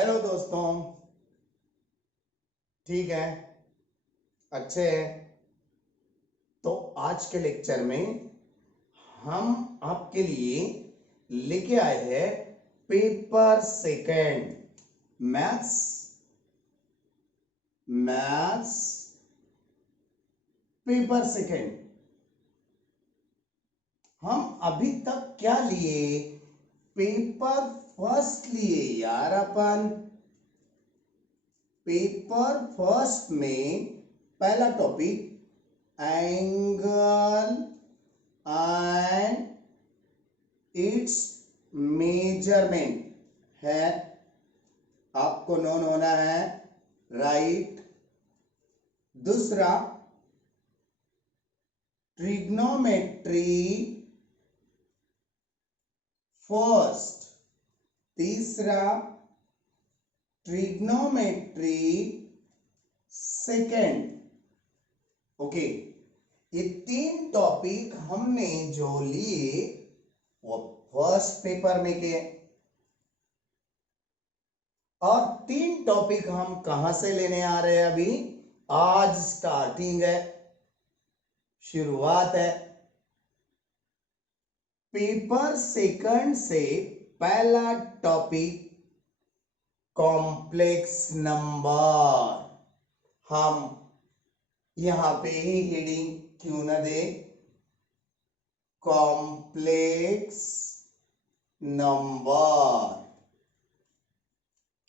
Hello दोस्तों, ठीक है, अच्छे हैं। तो आज के लेक्चर में हम आपके लिए लेके आए हैं paper second maths maths paper second. हम अभी तक क्या लिए? पेपर फर्स्ट लिए यार। अपन पेपर फर्स्ट में पहला topic angle and it's measurement है, आपको नोन होना है, राइट। दूसरा ट्रिग्नोमेट्री फर्स्ट। तीसरा ट्रिग्नोमेट्री सेकेंड। ओके, ये तीन टॉपिक हमने जो लिए वो फर्स्ट पेपर में के, और तीन टॉपिक हम कहां से लेने आ रहे हैं? अभी आज स्टार्टिंग है, शुरुआत है। पेपर सेकंड से पहला टॉपिक कॉम्प्लेक्स नंबर। हम यहां पे ही हेडिंग क्यों ना दे, कॉम्प्लेक्स नंबर।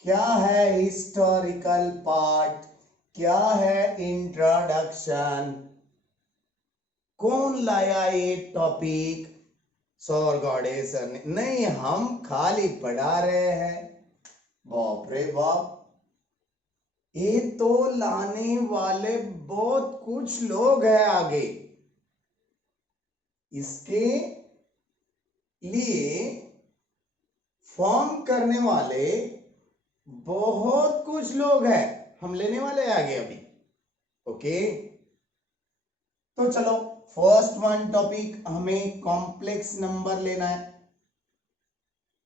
क्या है हिस्टोरिकल पार्ट, क्या है इंट्रोडक्शन, कौन लाया ये टॉपिक? सौर गौड़े सर ने नहीं, हम खाली पढ़ा रहे हैं। बाप रे बाप, ये तो लाने वाले बहुत कुछ लोग हैं आगे। इसके लिए फॉर्म करने वाले बहुत कुछ लोग हैं, हम लेने वाले हैं आगे अभी। ओके, तो चलो फर्स्ट वन टॉपिक हमें कॉम्प्लेक्स नंबर लेना है।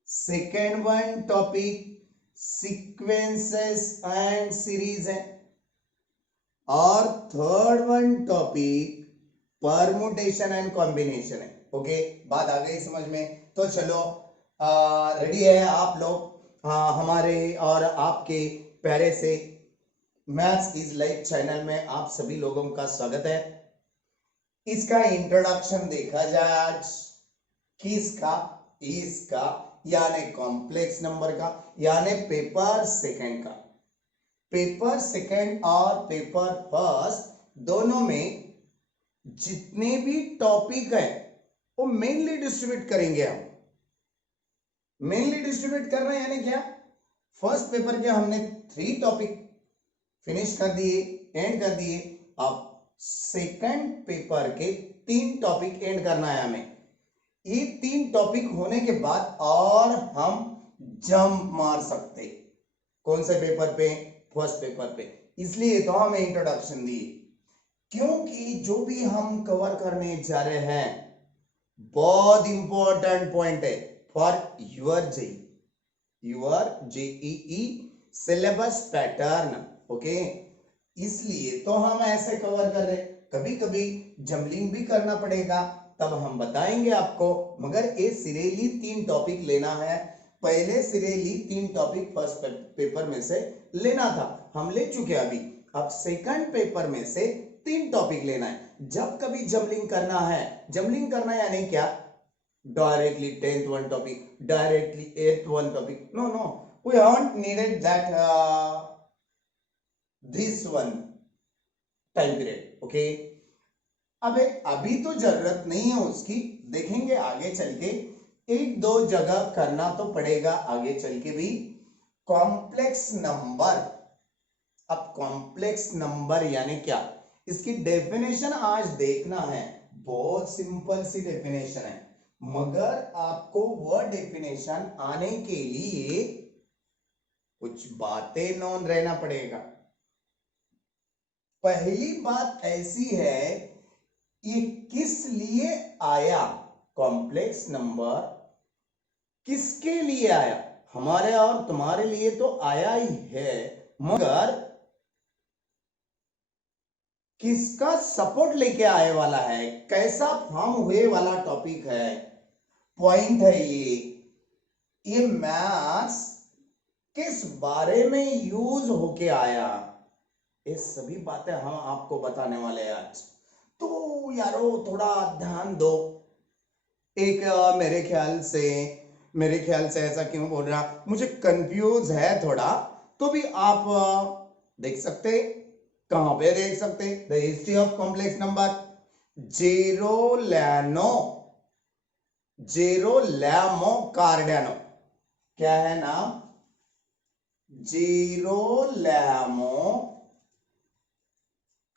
Second one topic sequences and series है, और third one topic permutation and combination है। ओके, बात आ गई समझ में? तो चलो रेडी है आप लोग? हमारे और आपके प्यारे से मैथ्स इज लाइफ चैनल में आप सभी लोगों का स्वागत है। इसका इंट्रोडक्शन देखा जाए आज, किसका? इसका, यानी कॉम्प्लेक्स नंबर का, यानी पेपर सेकंड का। पेपर सेकंड और पेपर फर्स्ट दोनों में जितने भी टॉपिक है वो मेनली डिस्ट्रीब्यूट करेंगे हम। मेनली डिस्ट्रीब्यूट करना यानी क्या? फर्स्ट पेपर के हमने 3 टॉपिक फिनिश कर दिए, एंड कर दिए। अब सेकंड पेपर के 3 टॉपिक एंड करना है हमें। ये 3 टॉपिक होने के बाद और हम जंप मार सकते। कौन से पेपर पे? फर्स्ट पेपर पे। इसलिए तो हमें इंट्रोडक्शन दी, क्योंकि जो भी हम कवर करने जा रहे हैं बहुत इंपॉर्टेंट पॉइंट है for your JEE syllabus pattern. Okay, इसलिए तो हम ऐसे कवर कर रहे। कभी कभी जमलिंग भी करना पड़ेगा, तब हम बताएंगे आपको, मगर ये सिरेली 3 टॉपिक लेना है। पहले सिरेली 3 टॉपिक फर्स्ट पेपर में से लेना था, हम ले चुके अभी। अब सेकंड पेपर में से 3 टॉपिक लेना है। जब कभी जमलिंग करना है, जमलिंग करना यानी क्या? Directly 10th one topic, directly 8th one topic, no, we haven't needed that this one time period. okay, अभी तो जरूरत नहीं है उसकी, देखेंगे आगे चल के। 1-2 जगह करना तो पड़ेगा आगे चल के भी। कॉम्प्लेक्स नंबर, अब कॉम्प्लेक्स नंबर यानी क्या, इसकी डेफिनेशन आज देखना है। बहुत सिंपल सी डेफिनेशन है, मगर आपको वह डेफिनेशन आने के लिए कुछ बातें नोन रहना पड़ेगा। पहली बात ऐसी है, ये किस लिए आया? कॉम्प्लेक्स नंबर किसके लिए आया? हमारे और तुम्हारे लिए तो आया ही है, मगर किसका सपोर्ट लेके आए वाला है, कैसा फॉर्म हुए वाला टॉपिक है, पॉइंट है ये मैथ्स किस बारे में यूज होके आया, ये सभी बातें हम आपको बताने वाले हैं आज। तो यारो थोड़ा ध्यान दो। एक मेरे ख्याल से ऐसा क्यों बोल रहा, मुझे कंफ्यूज है थोड़ा, तो भी आप देख सकते, कहां पे देख सकते, the history of complex number, Gerolamo Gerolamo Cardano, क्या है नाम, जेरोलैमो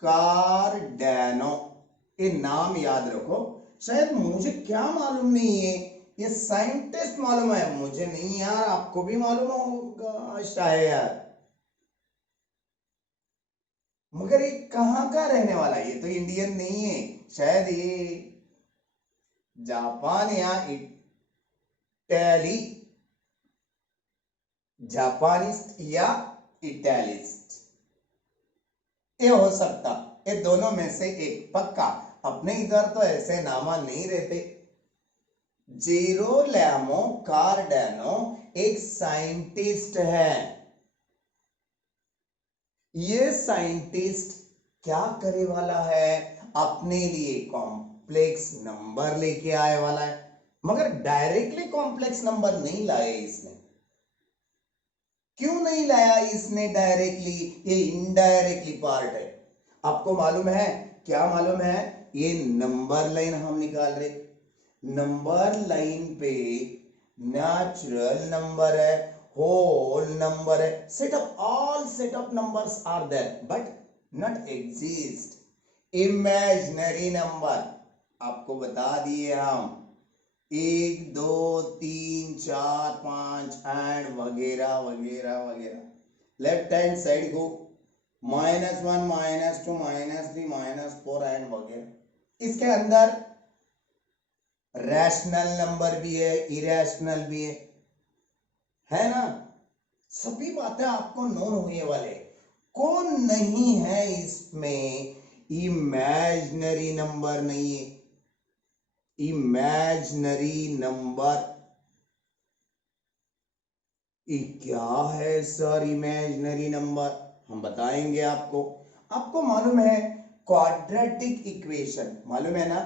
कार्डानो, ये नाम याद रखो। शायद मुझे क्या मालूम नहीं है, ये साइंटिस्ट मालूम है, मुझे नहीं यार, आपको भी मालूम होगा शायद, मगर ये कहाँ का रहने वाला है, ये तो इंडियन नहीं है, शायद ये जापान या इटली, जापानिस्ट या इटैलिस्ट, ये हो सकता, ये दोनों में से एक पक्का। अपने इधर तो ऐसे नामा नहीं रहते। जेरोलैमो कार्डानो एक साइंटिस्ट है। ये साइंटिस्ट क्या करे वाला है, अपने लिए कॉम्प्लेक्स नंबर लेके आए वाला है, मगर डायरेक्टली कॉम्प्लेक्स नंबर नहीं लाए इसने। क्यों नहीं लाया इसने डायरेक्टली, ये इनडायरेक्टली पार्ट है। आपको मालूम है, क्या मालूम है, ये नंबर लाइन हम निकाल रहे, नंबर लाइन पे नेचुरल नंबर है, होल नंबर है, set of all set of numbers are there but not exist imaginary number. आपको बता दिए हम 1 2 3 4 5 एंड वगैरह वगैरह वगैरह। लेफ्ट हैंड साइड को -1 -2 -3 -4 एंड वगैरह। इसके अंदर रैशनल नंबर भी है, इरेशनल भी है ना। सभी बातें आपको नोन हुए वाले। कौन नहीं है इसमें, इमेजिनरी नंबर नहीं है, इमेजिनरी नंबर। ये क्या है सर इमेजिनरी नंबर, हम बताएंगे आपको। आपको मालूम है क्वाड्रेटिक इक्वेशन, मालूम है ना,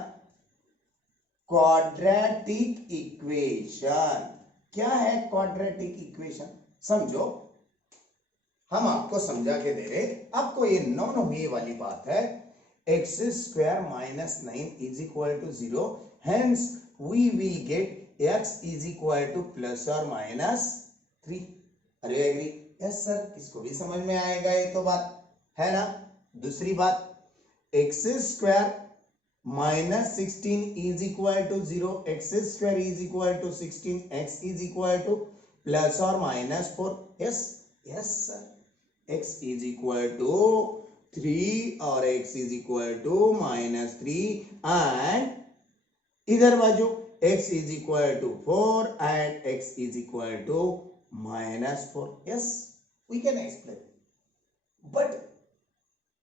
क्वाड्रेटिक इक्वेशन क्या है, क्वाड्रेटिक इक्वेशन समझो, हम आपको समझा के दे रहे, आपको ये नॉन हुई वाली बात है। X square -9 is equal to 0, hence we will get x is equal to +or-3। अरे एग्री, यस सर, किसको भी समझ में आएगा ये तो बात है ना। दूसरी बात, x square -16 is equal to 0, x square is equal to 16, x is equal to +or-4। Yes yes sir, x is equal to 3 और x is equal to -3 and इधर बाजू x is equal to 4 and x is equal to -4। yes, we can explain, but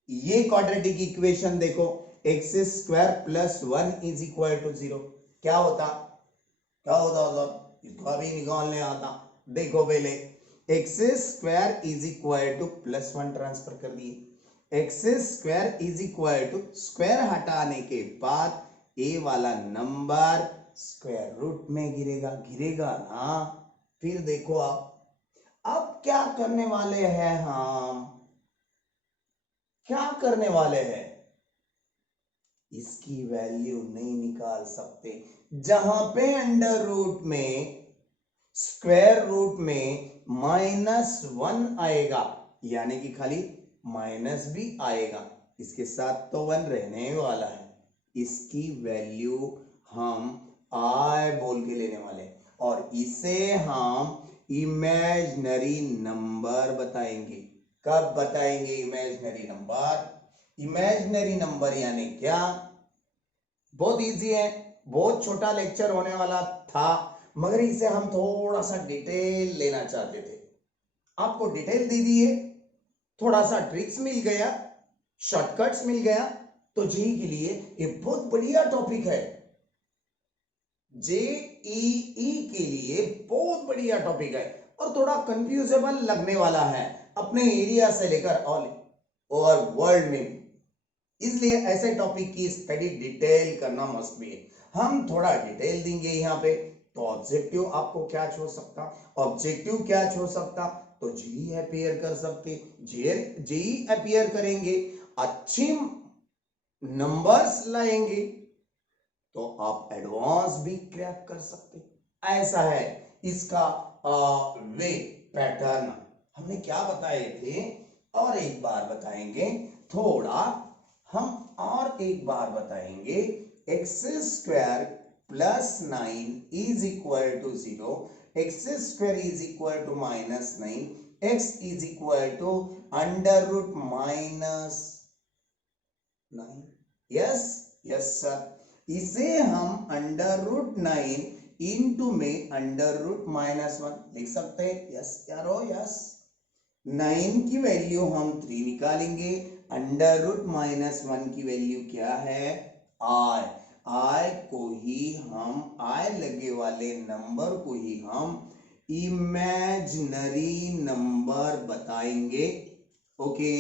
ये quadratic equation देखो, x square +1 is equal to 0, क्या होता sir, इसको अभी निकालने आता। देखो पहले x square is equal to +1 transfer कर दिए, x square is equal to square हटाने के बाद ए वाला नंबर स्क्वायर रूट में गिरेगा ना। फिर देखो अब क्या करने वाले हैं हम, क्या करने वाले हैं, इसकी वैल्यू नहीं निकाल सकते। जहां पे अंडर रूट में स्क्वायर रूट में -1 आएगा, यानी कि खाली माइनस भी आएगा, इसके साथ तो 1 रहने वाला है, इसकी वैल्यू हम आई बोल के लेने वाले, और इसे हम इमेजिनरी नंबर बताएंगे। कब बताएंगे इमेजिनरी नंबर, इमेजिनरी नंबर यानी क्या, बहुत इजी है, बहुत छोटा लेक्चर होने वाला था, मगर इसे हम थोड़ा सा डिटेल लेना चाहते थे। आपको डिटेल दे दिए, थोड़ा सा ट्रिक्स मिल गया, शॉर्टकट्स मिल गया, तो जेई के लिए ये बहुत बढ़िया टॉपिक है। जेईई के लिए बहुत बढ़िया टॉपिक है और थोड़ा कंफ्यूजेबल लगने वाला है अपने एरिया से लेकर ऑल ओवर वर्ल्ड में। इसलिए ऐसे टॉपिक की स्टडी डिटेल करना मस्ट बी है। हम थोड़ा डिटेल देंगे यहाँ पे, तो ऑब्जेक्टिव आपको क्या छोड़ सकता, ऑब्जेक्टिव क्या छोड़ सकता, तो जेई अपीयर कर सकते, जेई अपीयर करेंगे, अच्छी नंबर्स लाएंगे, तो आप एडवांस भी क्रैक कर सकते। ऐसा है इसका वे पैटर्न। हमने क्या बताए थे और एक बार बताएंगे, थोड़ा हम और एक बार बताएंगे। X square plus 9 is equal to 0, x square is equal to minus 9, x is equal to under root minus 9। Yes yes sir. इसे हम अंडर रूट 9 इंटू में अंडर रूट माइनस 1 लिख सकते हैं। यस यारो यस। 9 की वैल्यू हम 3 निकालेंगे, अंडर रूट माइनस 1 की वैल्यू क्या है, आई। आई को ही हम, आई लगे वाले नंबर को ही हम इमेजिनरी नंबर बताएंगे। ओके,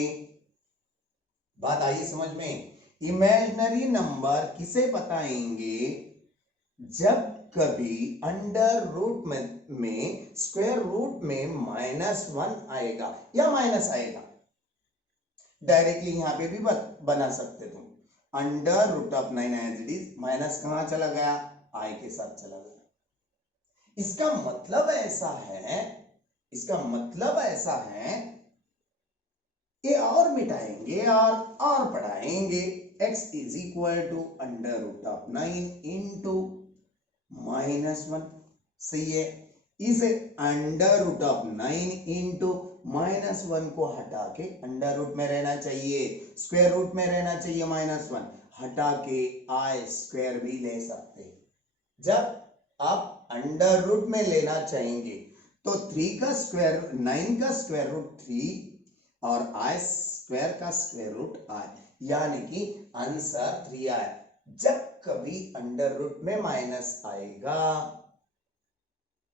बात आई समझ में। इमेजिनरी नंबर किसे बताएंगे, जब कभी अंडर रूट में स्क्वायर रूट में -1 आएगा या माइनस आएगा, डायरेक्टली यहां पे भी बना सकते तुम। Under root of 9 as it is, minus कहां चला गया, आई के साथ चला गया। इसका मतलब ऐसा है, इसका मतलब ऐसा है, ये और मिटाएंगे और पढ़ाएंगे। x is equal to under root of 9 into -1, सही है। इसे अंडर रूट ऑफ 9 इंटू -1 को हटा के, अंडर रूट में रहना चाहिए, स्क्वायर रूट में रहना चाहिए, -1 हटा के आई स्क्वायर भी ले सकते। जब आप अंडर रूट में लेना चाहेंगे तो 3 का स्क्वायर, 9 का स्क्वायर रूट 3 और आई स्क्वायर का स्क्वायर रूट आई, यानी कि आंसर 3 आए। जब कभी अंडर रूट में माइनस आएगा,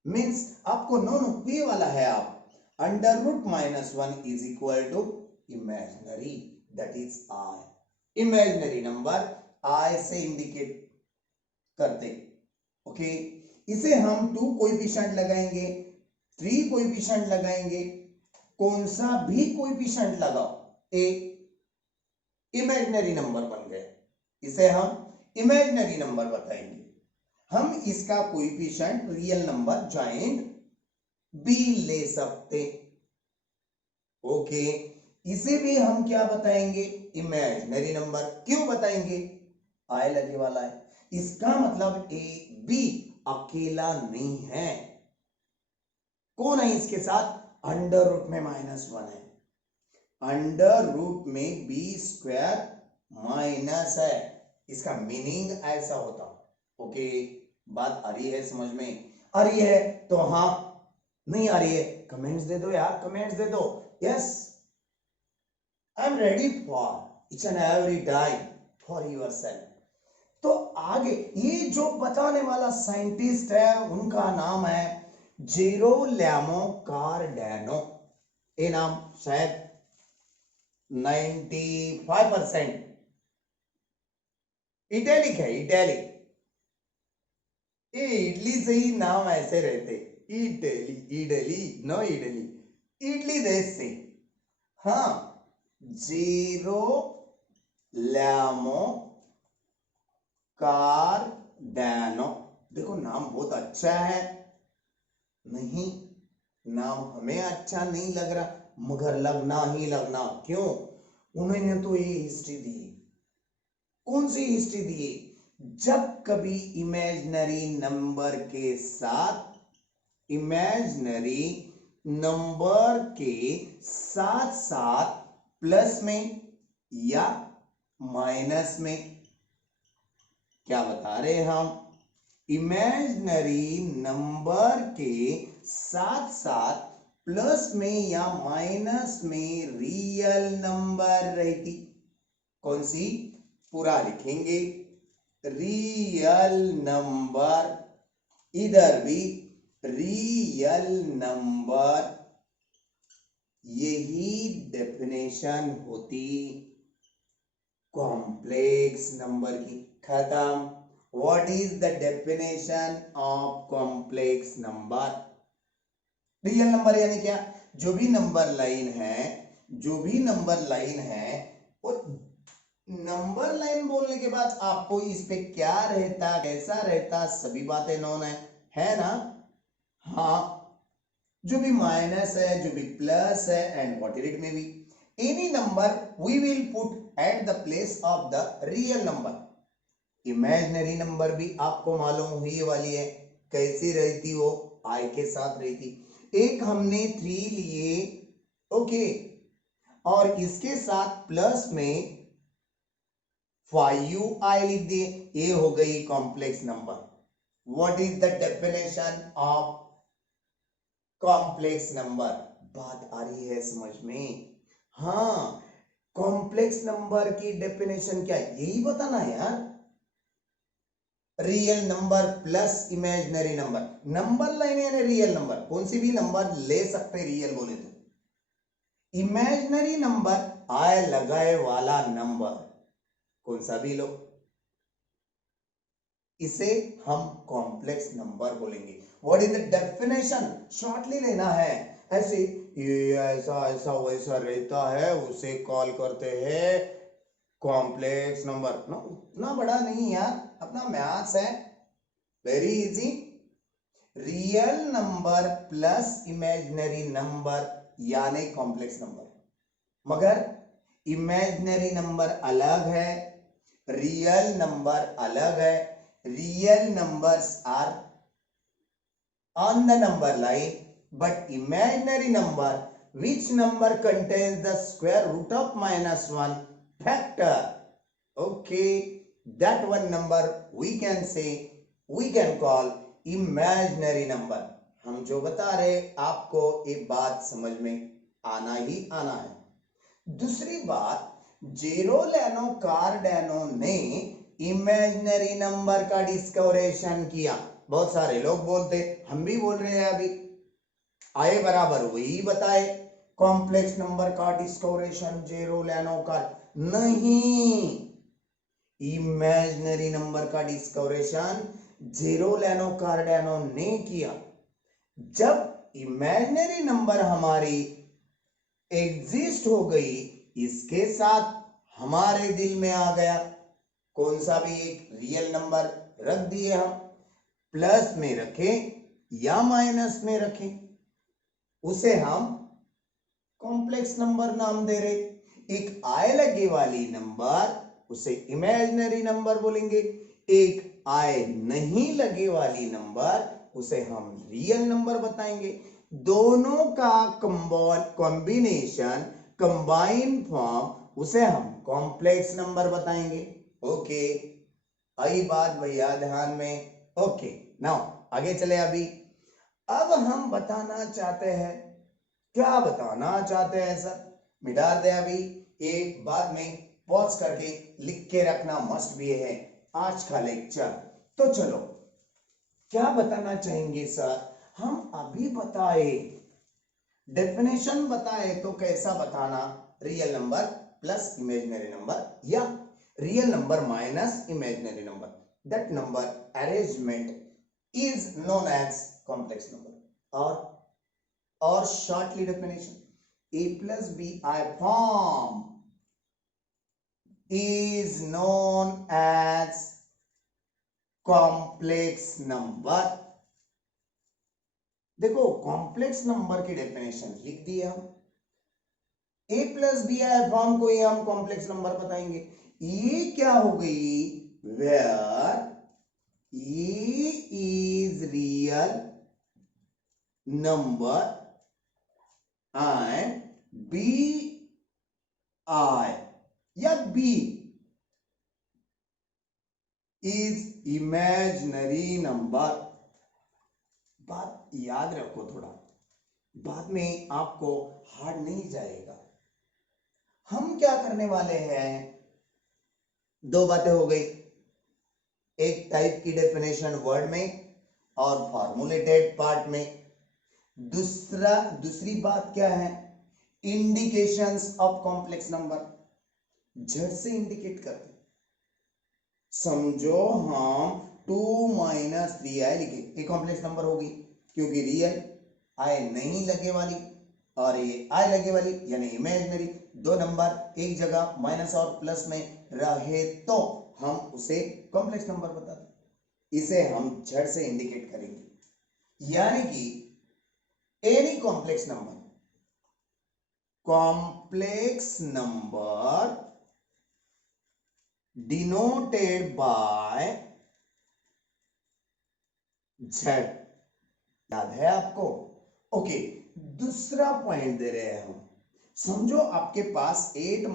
मीन्स आपको नो ये वाला है, आप under root -1 is equal to imaginary, that is I. Imaginary number I से इंडिकेट करते। ओके, इसे हम 2 कोएफिशिएंट लगाएंगे, 3 कोएफिशिएंट लगाएंगे, कौन सा भी कोएफिशिएंट लगाओ, ए इमेजिनरी नंबर बन गया। इसे हम इमेजिनरी नंबर बताएंगे। हम इसका कोएफिशिएंट रियल नंबर जॉइंट बी ले सकते। ओके, इसे भी हम क्या बताएंगे, इमेजिनरी नंबर। क्यों बताएंगे, आई लगे वाला है, इसका मतलब ए बी अकेला नहीं है। कौन है इसके साथ, अंडर रूट में -1 है, अंडर रूट में बी स्क्वायर माइनस है, इसका मीनिंग ऐसा होता। ओके, बात आ रही है समझ में, आ रही है तो हाँ, नहीं आ रही है कमेंट्स दे दो यार, कमेंट्स दे दो। Yes, I am ready for each and every time for yourself. तो आगे ये जो बताने वाला साइंटिस्ट है, उनका नाम है जेरोलैमो कार्डेनो। ये नाम शायद 95% इटैलिक है, इटैलिक। ये इडली से ही नाम ऐसे रहते, इटली, इडली, नो इडली, इडली देश से। हाँ, जेरो लैमो कार्डेनो, देखो नाम बहुत अच्छा है। नहीं, नाम हमें अच्छा नहीं लग रहा, मगर लगना ही लगना। क्यों, उन्होंने तो ये हिस्ट्री दी। कौन सी हिस्ट्री दी, जब कभी इमेजिनरी नंबर के साथ, इमेजिनरी नंबर के साथ साथ प्लस में या माइनस में, क्या बता रहे हैं हम, इमेजिनरी नंबर के साथ साथ प्लस में या माइनस में रियल नंबर रहती। कौन सी? पूरा लिखेंगे, रियल नंबर, इधर भी रियल नंबर, यही डेफिनेशन होती कॉम्प्लेक्स नंबर की। खत्म। What is the definition of complex number? Real number यानी क्या? जो भी नंबर लाइन है, जो भी नंबर लाइन है, वो नंबर लाइन बोलने के बाद आपको इस पे क्या रहता, कैसा रहता, सभी बातें नोन है ना? हाँ, जो भी माइनस है, जो भी प्लस है, and what it may be, any number we will put at the place of the real number. Imaginary number भी आपको मालूम हुई वाली है, कैसी रहती वो? आई के साथ रहती। एक हमने 3 लिए, ओके, और इसके साथ प्लस में 5 आई लिख दिए, ये हो गई complex number. What is the definition of complex number? बात आ रही है समझ में? हाँ, कॉम्प्लेक्स नंबर की डेफिनेशन क्या है, यही बताना है यार। Real number plus imaginary number, number line यानी रियल नंबर, कौन सी भी नंबर ले सकते रियल बोले तो। इमेजिनरी नंबर आय लगाए वाला नंबर, कौन सा भी लो, इसे हम कॉम्प्लेक्स नंबर बोलेंगे। What is the definition? Shortly लेना है, ऐसे ये ऐसा ऐसा वैसा रहता है, उसे कॉल करते हैं कॉम्प्लेक्स नंबर। ना उतना बड़ा नहीं यार, अपना मैथ्स है, very easy. Real number plus imaginary number यानी कॉम्प्लेक्स नंबर, मगर इमेजिनरी नंबर अलग है, रियल नंबर अलग है। Real numbers are on the number line, but imaginary number, which number contains the square root of -1 factor, okay, that one number we can say, we can call imaginary number। हम जो बता रहे आपको ये बात समझ में आना ही आना है। दूसरी बात, जेरो लैनो कार्डेनो ने इमेजिनरी नंबर का डिस्कवरेशन किया। बहुत सारे लोग बोलते, हम भी बोल रहे हैं अभी, आए बराबर वही बताए, कॉम्प्लेक्स नंबर का डिस्कवरेशन जेरो लैनो कार्ड नहीं, इमेजिनरी नंबर का डिस्कवरेशन जेरो लैनो कार्डेनो ने किया। जब इमेजिनरी नंबर हमारी एग्जिस्ट हो गई, इसके साथ हमारे दिल में आ गया कौन सा भी एक रियल नंबर रख दिए, हम प्लस में रखें या माइनस में रखें, उसे हम कॉम्प्लेक्स नंबर नाम दे रहे। एक आय लगे वाली नंबर, उसे इमेजिनरी नंबर बोलेंगे। एक आय नहीं लगे वाली नंबर, उसे हम रियल नंबर बताएंगे। दोनों का कॉम्बिनेशन, कंबाइन फॉर्म, उसे हम कॉम्प्लेक्स नंबर बताएंगे। ओके, आई बात भैया ध्यान में? ओके, नाउ आगे चले। अभी अब हम बताना चाहते हैं, क्या बताना चाहते हैं सर? मिटा दे अभी, एक बाद में पॉज करके लिख के रखना मस्ट भी है आज का लेक्चर। तो चलो, क्या बताना चाहेंगे सर? हम अभी बताए, डेफिनेशन बताए, तो कैसा बताना? Real number plus imaginary number या real number minus imaginary number, that number arrangement is known as complex number, or shortly definition, a plus bi form is known as complex number। देखो, complex number की definition लिख दिया, a plus b i form को ही हम complex number बताएंगे। ये क्या हो गई? Where A is real number and B I या B is इमेजिनरी नंबर। बात याद रखो, थोड़ा बाद में आपको हार्ड नहीं जाएगा। हम क्या करने वाले हैं, दो बातें हो गई, एक टाइप की डेफिनेशन वर्ड में और फॉर्मुलेटेड पार्ट में। दूसरी बात क्या है, इंडिकेशंस ऑफ कॉम्प्लेक्स नंबर, झट से इंडिकेट करते। समझो हम 2 - 3i लिखे, ये कॉम्प्लेक्स नंबर होगी क्योंकि रियल आई नहीं लगे वाली और ये आई लगे वाली यानी इमेजिनरी। दो नंबर एक जगह माइनस और प्लस में रहे तो हम उसे कॉम्प्लेक्स नंबर बताते, इसे हम झट से इंडिकेट करेंगे। यानी कि any complex number denoted by झट। याद है आपको? ओके, दूसरा पॉइंट दे रहे हैं हम। समझो आपके पास 8 -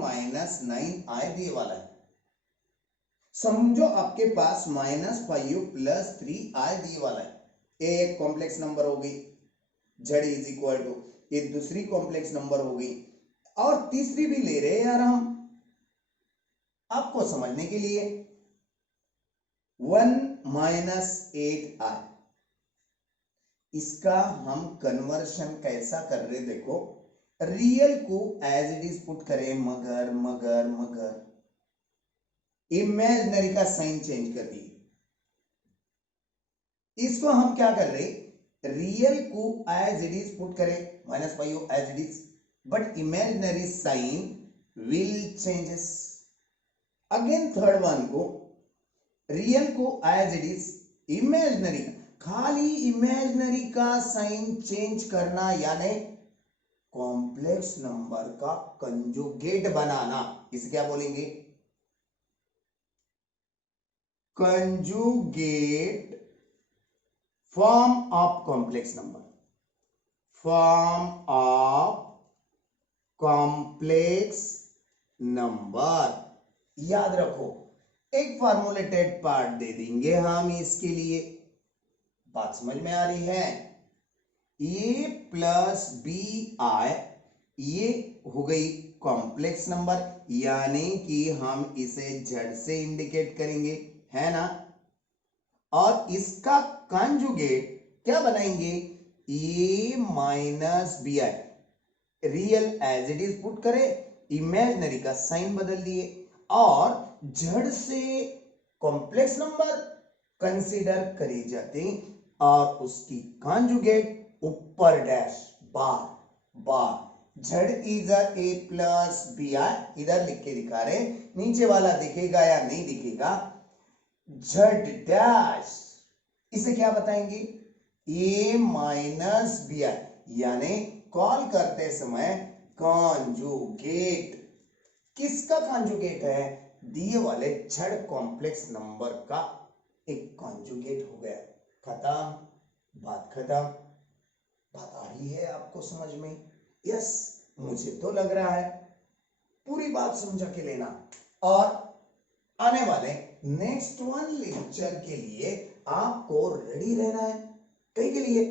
9i दिए वाला है, समझो आपके पास -5 + 3i दिए वाला है, ये एक कॉम्प्लेक्स नंबर होगी, z इज इक्वल टू, ये दूसरी कॉम्प्लेक्स नंबर होगी और तीसरी भी ले रहे हैं यार हम आपको समझने के लिए, 1 - 8i। इसका हम कन्वर्शन कैसा कर रहे देखो, रियल को एज इट इज पुट करें मगर मगर मगर इमेजिनरी का साइन चेंज कर दिए। इसको हम क्या कर रहे, रियल को एज इट इज पुट करें -5 as it is, but imaginary sign will changes. Again third one को रियल को एज इट इज, इमेजिनरी खाली इमेजिनरी का साइन चेंज करना यानी कॉम्प्लेक्स नंबर का कंजुगेट बनाना, इसे क्या बोलेंगे, conjugate form of complex number, form of complex number. याद रखो, एक फॉर्मुलेटेड पार्ट दे देंगे हम इसके लिए, बात समझ में आ रही है? a + bi ये हो गई कॉम्प्लेक्स नंबर, यानी कि हम इसे z से इंडिकेट करेंगे, है ना? और इसका कंजुगेट क्या बनाएंगे, a - bi, real as it is put करें, इमेजिनरी का साइन बदल दिए और z से कॉम्प्लेक्स नंबर कंसीडर करे जाते और उसकी कंजुगेट ऊपर dash bar bar, z is a + bi, इधर लिख के दिखा रहे, नीचे वाला दिखेगा या नहीं दिखेगा, z डैश, इसे क्या बताएंगे, a - bi, यानी कॉल करते समय कॉन्जुगेट। किसका कॉन्जुगेट है, दिए वाले z कॉम्प्लेक्स नंबर का एक कॉन्जुगेट हो गया। खत्म, बात खत्म। बात आ रही है आपको समझ में? यस, मुझे तो लग रहा है। पूरी बात समझा के लेना और आने वाले नेक्स्ट वन लेक्चर के लिए आपको रेडी रहना है। कई के लिए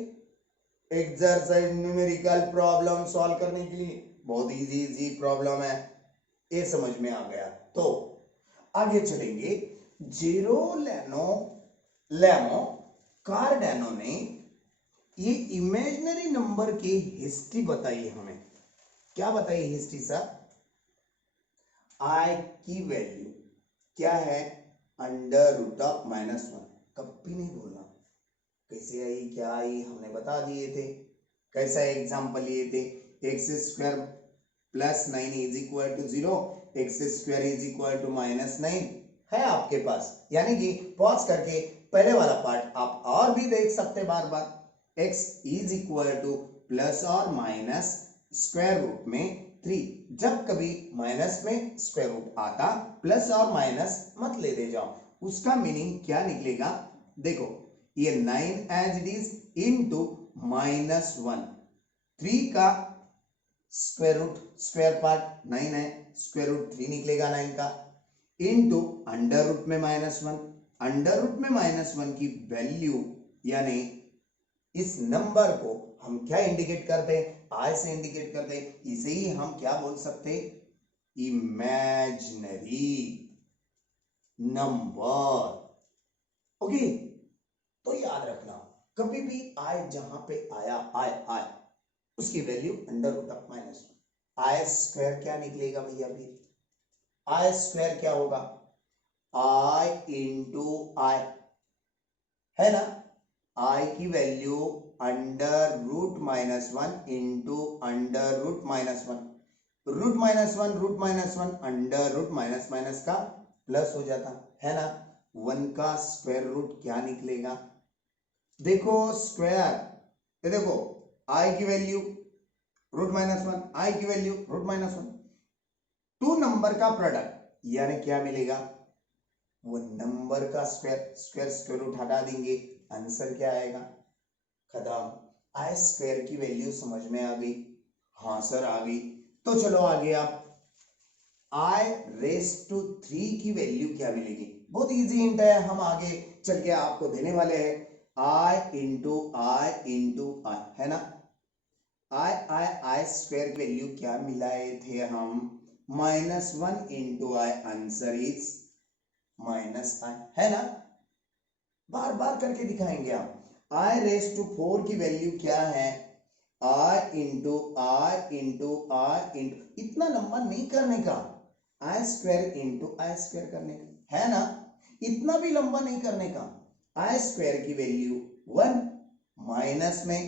एक्सरसाइज न्यूमेरिकल प्रॉब्लम सॉल्व करने के लिए, बहुत इजी प्रॉब्लम है, ये समझ में आ गया तो आगे चलेंगे। जेरोलेमो कार्डानो ने ये इमेजिनरी नंबर की हिस्ट्री बताई हमें। क्या बताई हिस्ट्री सर? आई की वैल्यू क्या है, √(-1), कभी नहीं भूलना। कैसे आई, क्या आई, हमने बता दिए थे। कैसा एग्जांपल लिए थे, x² + 9 = 0, x² = -9 है आपके पास, यानी कि पॉज करके पहले वाला पार्ट आप और भी देख सकते बार बार। x = ±√3, जब कभी माइनस में स्क्वायर रूट आता प्लस और माइनस मत ले दे जाओ, उसका मीनिंग क्या निकलेगा, देखो ये 9 एज इट इज इनटू -1, 3 का स्क्वायर पार्ट 9 है, √3 निकलेगा 9 का, इनटू अंडर रूट में -1, अंडर रूट में -1 की वैल्यू यानी इस नंबर को हम क्या इंडिकेट करते हैं, आई से इंडिकेट करते हैं, इसे ही हम क्या बोल सकते हैं, इमेजिनरी नंबर। ओके, तो याद रखना कभी भी आई जहां पे आया आई उसकी value under root of -1, i square क्या निकलेगा भैया, फिर आई स्क्वायर क्या होगा, आई इंटू आई, है ना, आई की value under root -1 into under root -1, root -1 under root minus का प्लस हो जाता है ना, 1 का स्क्वायर रूट क्या निकलेगा, देखो स्क्वायर, ये देखो आई की वैल्यू रूट -1, आई की वैल्यू रूट -1, टू नंबर का प्रोडक्ट यानी क्या मिलेगा, वो नंबर का स्क्वायर, स्क्वायर रूट हटा देंगे, आंसर क्या आएगा, खत्म। आई स्क्वायर की वैल्यू समझ में आ गई, हाँ सर आ गई। तो चलो आगे, आप आई रेस टू 3 की वैल्यू क्या मिलेगी, बहुत इजी हिंट है, हम आगे चल के आपको देने वाले हैं, आई इंटू आई है ना, आई स्क्वायर की वैल्यू क्या मिलाए थे हम, -1 into I, answer is -i, है ना, बार बार करके दिखाएंगे हम। आई रेस टू 4 की वैल्यू क्या है, आई इंटू इतना लंबा नहीं करने का, आई स्क्वायर इंटू आई स्क्वायर करने का, है ना, इतना भी लंबा नहीं करने का, आई स्क्वायर की वैल्यू 1 माइनस में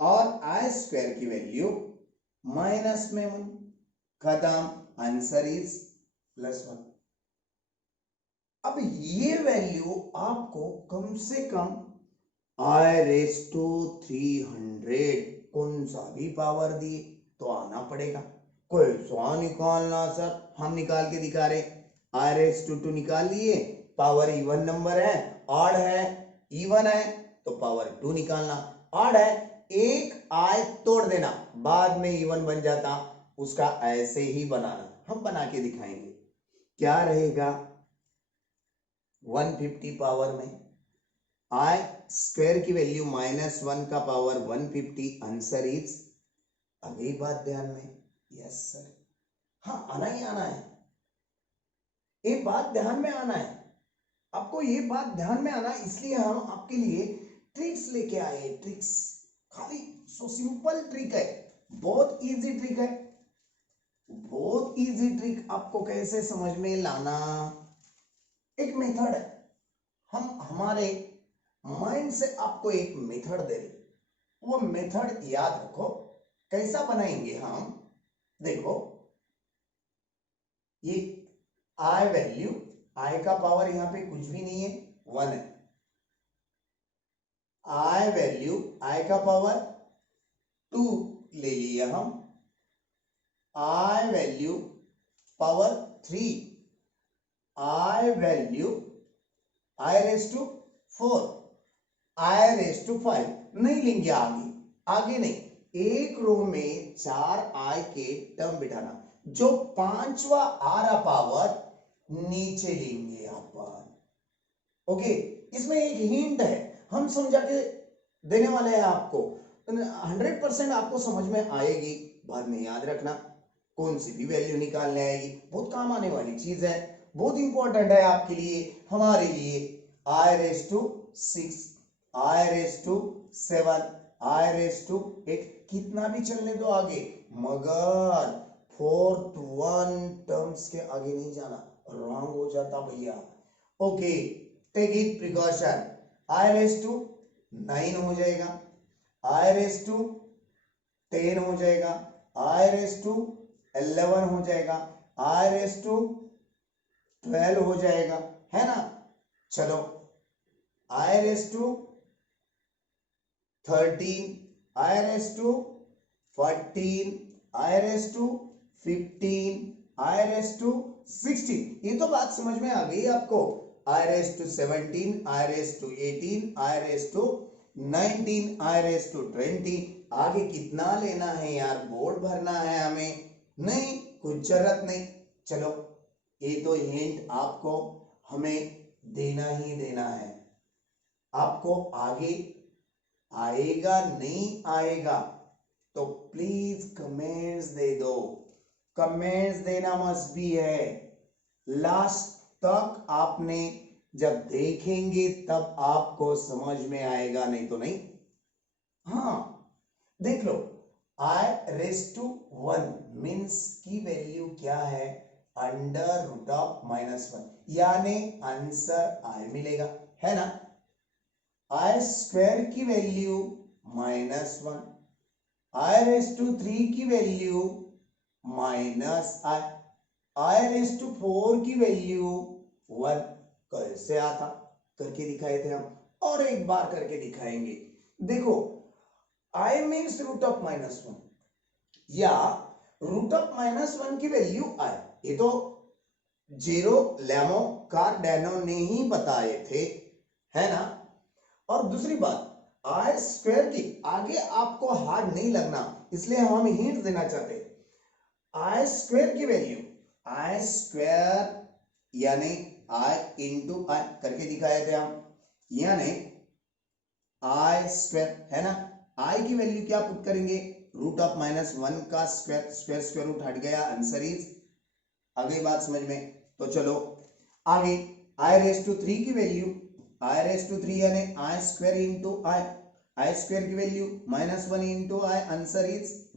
और आई स्क्वायर की वैल्यू माइनस में 1, खत्म, आंसर इज +1। अब ये वैल्यू आपको कम से कम आई रेस टू 300 कौन सा भी पावर दिए तो आना पड़ेगा, कोई सौ निकालना सर, हम निकाल के दिखा रहे, आई रेस टू 2 निकाल लिए, पावर इवन नंबर है, ऑड है, इवन है तो पावर 2 निकालना, ऑड है, एक आई तोड़ देना, बाद में इवन बन जाता, उसका ऐसे ही बनाना, हम बना के दिखाएंगे, क्या रहेगा 150 पावर में, आई स्क्वायर की वैल्यू -1 का पावर 150, आंसर इज, अगली बात ध्यान में, यस सर, हाँ आना ही आना है, ये बात ध्यान में आना है, आपको ये बात ध्यान में आना, इसलिए हम आपके लिए ट्रिक्स लेके आए, ट्रिक्स, खाली सो सिंपल ट्रिक है, बहुत इजी ट्रिक है, बहुत इजी ट्रिक, आपको कैसे समझ में लाना, एक मेथड है, हम हमारे माइंड से आपको एक मेथड दे रहे, वो मेथड याद रखो, कैसा बनाएंगे हम, देखो ये आई वैल्यू, आई का पावर यहां पे कुछ भी नहीं है, 1 है, आई वैल्यू, आई का पावर 2 ले लिया हम, I value power 3, I value I raise to 4, I raise to 5, नहीं लेंगे आगे, आगे नहीं, एक रो में 4 आई के टर्म बिठाना, जो 5वां आ रहा पावर नीचे लेंगे अपन, ओके, इसमें एक हिंट है, हम समझा के देने वाले हैं आपको, 100% आपको समझ में आएगी, बाद में याद रखना, कौन सी भी वैल्यू निकालने आएगी, बहुत काम आने वाली चीज है, बहुत इंपॉर्टेंट है आपके लिए, हमारे लिए, I raise to 6, I raise to 7, I raise to 8, कितना भी चलने दो आगे, मगर 4th 1 टर्म्स के आगे नहीं जाना, रॉन्ग हो जाता भैया, okay, take it precaution, i raise to 9 हो जाएगा, आई रेस टू 10 हो जाएगा, आई रेस टू 11 हो जाएगा, आई रेस टू 12 हो जाएगा, है ना, चलो I raise to 13, I raise to 14, I raise to 15, I raise to 16, ये तो बात समझ में आ गई आपको, I raise to 17, I raise to 18, I raise to 19, I raise to 20, आगे कितना लेना है यार, बोर्ड भरना है हमें, नहीं कुछ जरूरत नहीं, चलो ये तो हिंट आपको हमें देना ही देना है। आपको आगे आएगा नहीं आएगा तो प्लीज कमेंट्स दे दो, कमेंट्स देना मस्ट भी है। लास्ट तक आपने जब देखेंगे तब आपको समझ में आएगा, नहीं तो नहीं। हाँ देख लो, i⁻1 मीन्स की वैल्यू क्या है, √−1, यानी आंसर i मिलेगा, है ना। i² की वैल्यू -1, i⁻3 की वैल्यू -i⁻4 की वैल्यू 1। कैसे आता, करके दिखाए थे हम, और एक बार करके दिखाएंगे। देखो i मीन्स √−1 या √−1 की वैल्यू i, ये तो जीरो लेमो कार्डानो ने ही बताए थे, है ना। और दूसरी बात, i² की आगे आपको हार्ड नहीं लगना, इसलिए हम हिंट देना चाहते हैं। i² की वैल्यू i² यानी i इंटू i करके दिखाए थे हम, यानी i² है ना। i की वैल्यू क्या पुट करेंगे, √−1 का स्क्वायर रूट हट गया, आंसर इज, आ गई बात समझ में। तो चलो आगे, i⁻3 की वैल्यू i⁻3 यानी i² इंटू i² की value -1 into i, answer is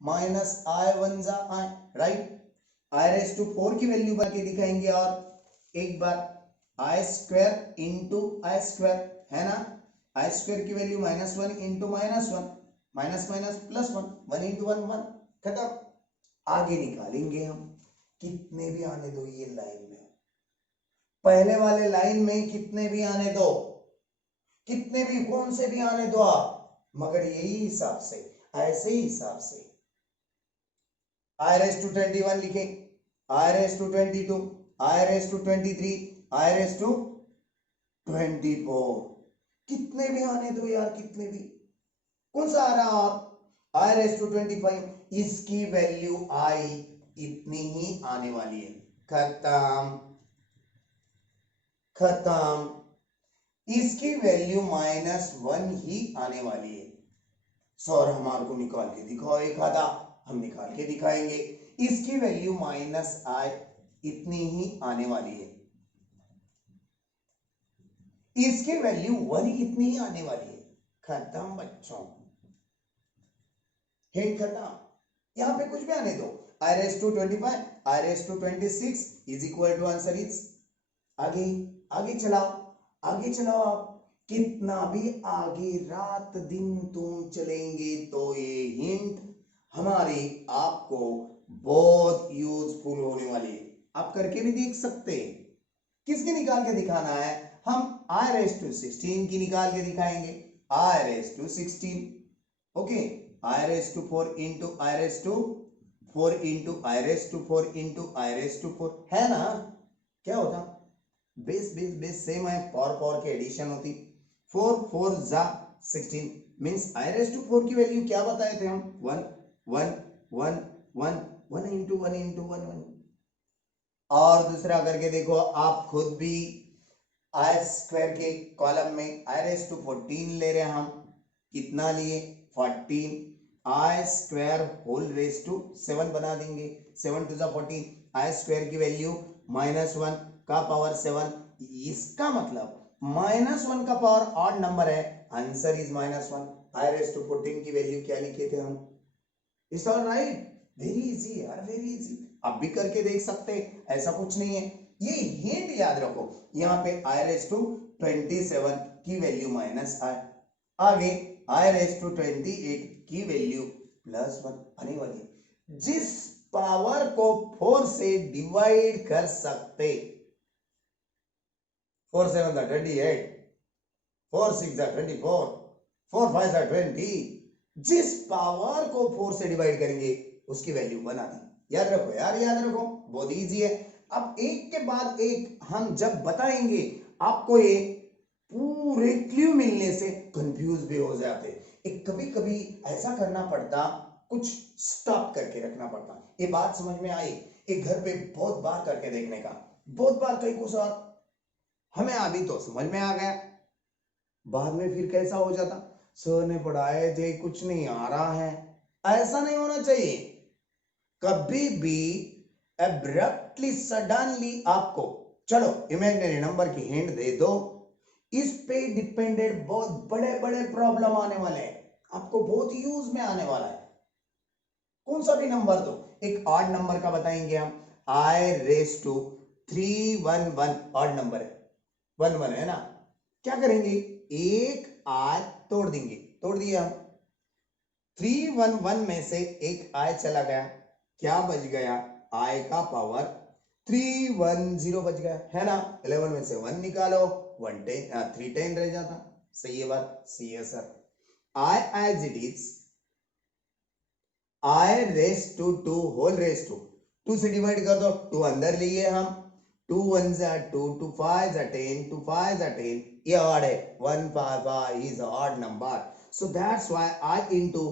-i1 जा i, राइट। i⁻4 की वैल्यू करके दिखाएंगे, और एक बार i² इंटू i², है ना। i² की वैल्यू -1 इंटू -1, -+ 1 इंटू 1 1, खत्म। आगे निकालेंगे हम, कितने भी आने दो ये लाइन में, पहले वाले लाइन में कितने भी आने दो, कितने भी कौन से भी आने दो आप, मगर यही हिसाब से, ऐसे ही हिसाब से i⁻21 लिखें, i⁻22, i⁻23, i⁻24, कितने भी आने दो यार, कितने भी, कौन सा आ रहा आप, i⁻25, इसकी वैल्यू i इतनी ही आने वाली है, खत्म खत्म। इसकी वैल्यू -1 ही आने वाली है। सर हमारे को निकाल के दिखाओ एक आधा, हम निकाल के दिखाएंगे। इसकी वैल्यू -i इतनी ही आने वाली है, इसकी वैल्यू 1 इतनी ही आने वाली है, खत्म बच्चों, हिंट खत्म। यहां पे कुछ भी आने दो, i⁻25, i⁻26 is equal to, answer is, आगे आगे चलाओ, आगे चलाओ आप, कितना भी आगे रात दिन तुम चलेंगे तो ये हिंट हमारी आपको बहुत यूजफुल होने वाली है। आप करके भी देख सकते हैं। किसकी निकाल के दिखाना है, हम i⁻16 की निकाल के दिखाएंगे, i⁻16, okay, i⁻4 into i⁻4 into i⁻4 into i⁻4, है ना। क्या होता, बेस बेस बेस सेम है, पावर के एडिशन होती, 4 4 जा 16 मींस i⁻4 की वैल्यू क्या बताए थे हम, 1 1 1 1 1 इंटू 1 इंटू 1 1। और दूसरा करके देखो आप खुद भी, i² के कॉलम में i⁻14 ले रहे हैं हम, कितना लिए 14, i² होल रेज टू 7 बना देंगे, 7 टू 14, i² की वैल्यू -1 का पावर 7, इसका मतलब -1 का पावर ऑड नंबर है, आंसर इज -1। i⁻14 की वैल्यू क्या लिखे थे हम, it's all right, very easy यार, वेरी इजी, आप भी करके देख सकते हैं, ऐसा कुछ नहीं है। ये हिंट याद रखो, यहाँ पे i⁻27 की वैल्यू -i, आगे i⁻28 की वैल्यू +1 आने वाली, जिस पावर को 4 से डिवाइड कर सकते, 4 7 28, 4 6 24, 4 5 20, जिस पावर को 4 से डिवाइड करेंगे उसकी वैल्यू बना दी। याद रखो यार, याद रखो, बहुत इजी है। अब एक के बाद एक हम जब बताएंगे, आपको ये पूरे क्लू मिलने से कंफ्यूज भी हो जाते, एक कभी कभी ऐसा करना पड़ता, कुछ स्टॉप करके रखना पड़ता। ये बात समझ में आई, एक घर पे बहुत बार करके देखने का, बहुत बार कई को साथ हमें अभी तो समझ में आ गया, बाद में फिर कैसा हो जाता, सर ने पढ़ाए थे कुछ नहीं आ रहा है। ऐसा नहीं होना चाहिए। कभी भी एब्रप्टली सडनली आपको चलो इमेजिनरी नंबर की हिंट दे दो, इस पे डिपेंडेड बहुत बड़े बड़े प्रॉब्लम आने वाले हैं, आपको बहुत यूज में आने वाला है। कौन सा भी नंबर दो, एक ऑड नंबर का बताएंगे हम, आई रेस टू 311 ऑड नंबर है, 11 है ना, क्या करेंगे, एक आय तोड़ देंगे, तोड़ दिए हम, 311 में से एक आय चला गया, क्या बच गया, आय का पावर 310 बच गया है ना, 11 में से 1 निकालो, 310 रह जाता। सही है बात, सही है sir. I as it is i raise to 2 whole raise to 2 से डिवाइड कर दो, 2 अंदर लिए हम, 2 1 जा 2, 2 5 जा 10, 2 5 जा 10, ये ऑड है, 1 5 5 is odd number, so that's why I into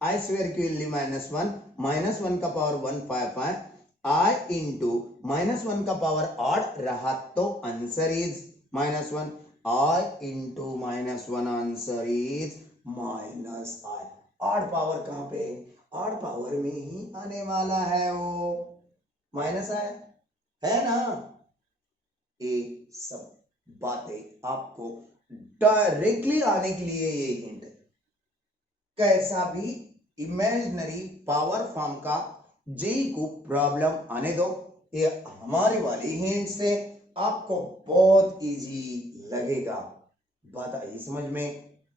I square equally minus 1 का पावर 155, I into minus 1 का पावर ऑड रहा तो answer is -1, I into -1 answer is -I। Odd power कहां पे, ऑड पावर में ही आने वाला है, वो माइनस है ना। ये सब बातें आपको डायरेक्टली आने के लिए ये हिंट, कैसा भी इमेजिनरी पावर फॉर्म का जेई को प्रॉब्लम आने दो, ये हमारी वाली हिंट से आपको बहुत इजी लगेगा। बात आई समझ में,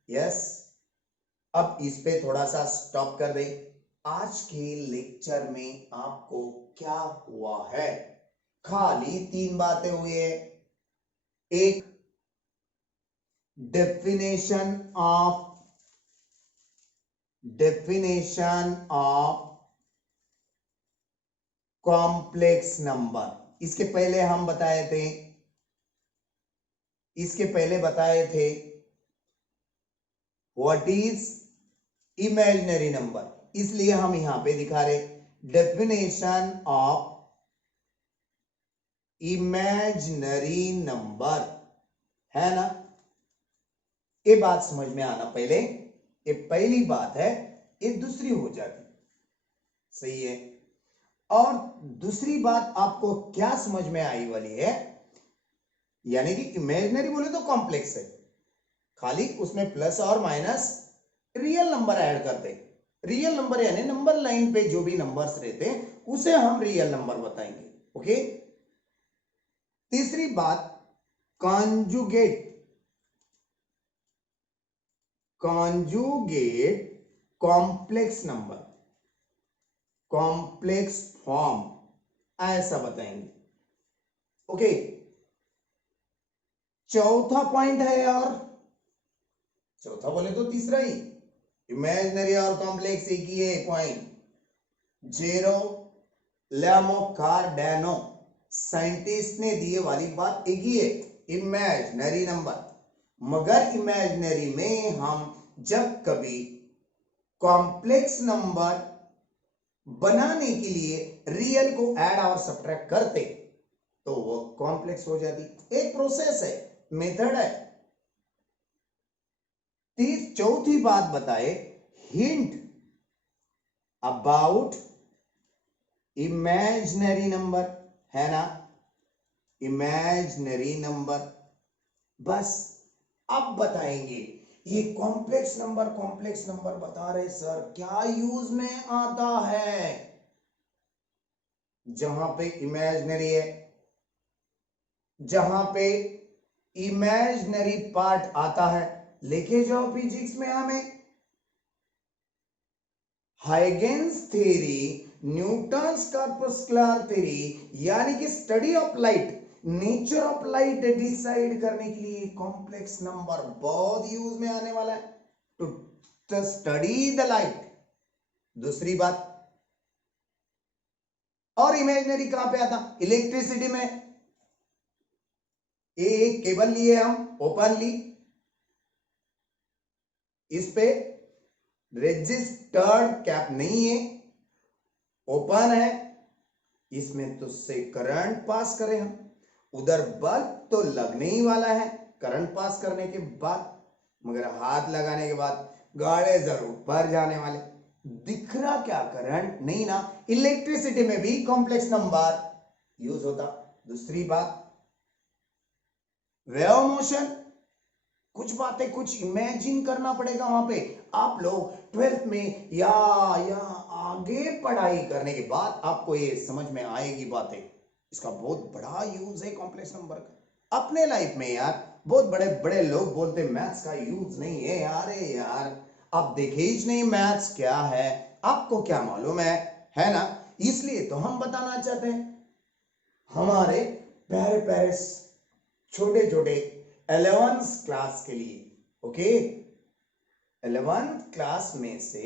यस। अब इस पे थोड़ा सा स्टॉप कर दे। आज के लेक्चर में आपको क्या हुआ है, खाली 3 बातें हुई है। एक, डेफिनेशन ऑफ कॉम्प्लेक्स नंबर, इसके पहले हम बताए थे, व्हाट इज इमेजिनरी नंबर, इसलिए हम यहां पे दिखा रहे डेफिनेशन ऑफ इमेजिनरी नंबर, है ना। ये बात समझ में आना पहले, ये पहली बात है, ये दूसरी हो जाती, सही है। और दूसरी बात आपको क्या समझ में आई वाली है, यानी कि इमेजिनरी बोले तो कॉम्प्लेक्स है, खाली उसमें प्लस और माइनस रियल नंबर ऐड करते, रियल नंबर यानी नंबर लाइन पे जो भी नंबर्स रहते हैं उसे हम रियल नंबर बताएंगे, ओके। तीसरी बात, conjugate complex number, complex form, ऐसा बताएंगे, ओके। चौथा पॉइंट है, और चौथा बोले तो तीसरा ही, इमेजिनरी और कॉम्प्लेक्स एक ही है पॉइंट, जेरो लेमो कार्डेनो साइंटिस्ट ने दिए वाली बात एक ही है, इमेजिनरी नंबर। मगर इमेजिनरी में हम जब कभी कॉम्प्लेक्स नंबर बनाने के लिए रियल को ऐड और सब्ट्रैक्ट करते तो वो कॉम्प्लेक्स हो जाती, एक प्रोसेस है, मेथड है। चौथी बात बताए, हिंट अबाउट इमेजिनरी नंबर, है ना, इमेजिनरी नंबर। बस अब बताएंगे ये कॉम्प्लेक्स नंबर बता रहे सर, क्या यूज में आता है, जहां पे इमेजिनरी है, जहां पे इमेजिनरी पार्ट आता है, लेके जाओ फिजिक्स में हमें, हाइगेन्स थ्योरी, न्यूटन्स कॉर्पस्कुलर थ्योरी, यानी कि study of light, nature of light decide करने के लिए कॉम्प्लेक्स नंबर बहुत यूज में आने वाला है, टू स्टडी द लाइट। दूसरी बात, और इमेजिनरी कहां पे आता, इलेक्ट्रिसिटी में, एक केबल लिए हम ओपनली, इस पे रजिस्टर्ड कैप नहीं है, ओपन है, इसमें तो से करंट पास करें हम, उधर बल्ब तो लगने ही वाला है करंट पास करने के बाद, मगर हाथ लगाने के बाद गाड़े जरूर भर जाने वाले। दिख रहा क्या करंट नहीं ना, इलेक्ट्रिसिटी में भी कॉम्प्लेक्स नंबर यूज होता। दूसरी बात, वेव मोशन, कुछ बातें कुछ इमेजिन करना पड़ेगा वहां पे। आप लोग 12th में या आगे पढ़ाई करने के बाद आपको ये समझ में आएगी बातें। इसका बहुत बड़ा यूज है कॉम्प्लेक्स नंबर का अपने लाइफ में यार। बहुत बड़े बड़े लोग बोलते मैथ्स का यूज नहीं है यार। यार आप देखे ही नहीं मैथ्स क्या है, आपको क्या मालूम है ना। इसलिए तो हम बताना चाहते हैं हमारे प्यारे प्यारे छोटे छोटे 11th क्लास के लिए। ओके, 11th क्लास में से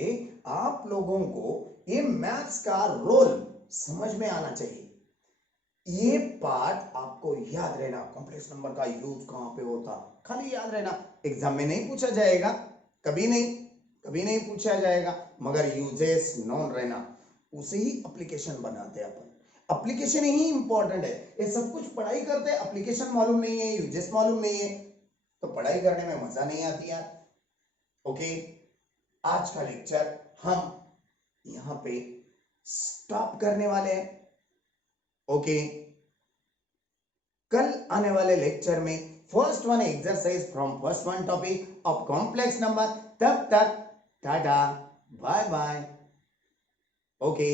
आप लोगों को ये मैथ्स का रोल समझ में आना चाहिए। ये पार्ट आपको याद रहना, कॉम्प्लेक्स नंबर का यूज कहां पे होता, खाली याद रहना। एग्जाम में नहीं पूछा जाएगा, कभी नहीं पूछा जाएगा, मगर यूजेस नॉन रहना, उसे ही एप्लीकेशन बनाते हैं अपन। एप्लीकेशन ही इंपॉर्टेंट है। ये सब कुछ पढ़ाई करते हैं, एप्लीकेशन मालूम नहीं है, यूजेस मालूम नहीं है, तो पढ़ाई करने में मजा नहीं आती यार। ओके, आज का लेक्चर हम यहां पे स्टॉप करने वाले हैं। ओके, कल आने वाले लेक्चर में first one exercise from first one topic of complex number. तब तक टाटा बाय बाय। ओके।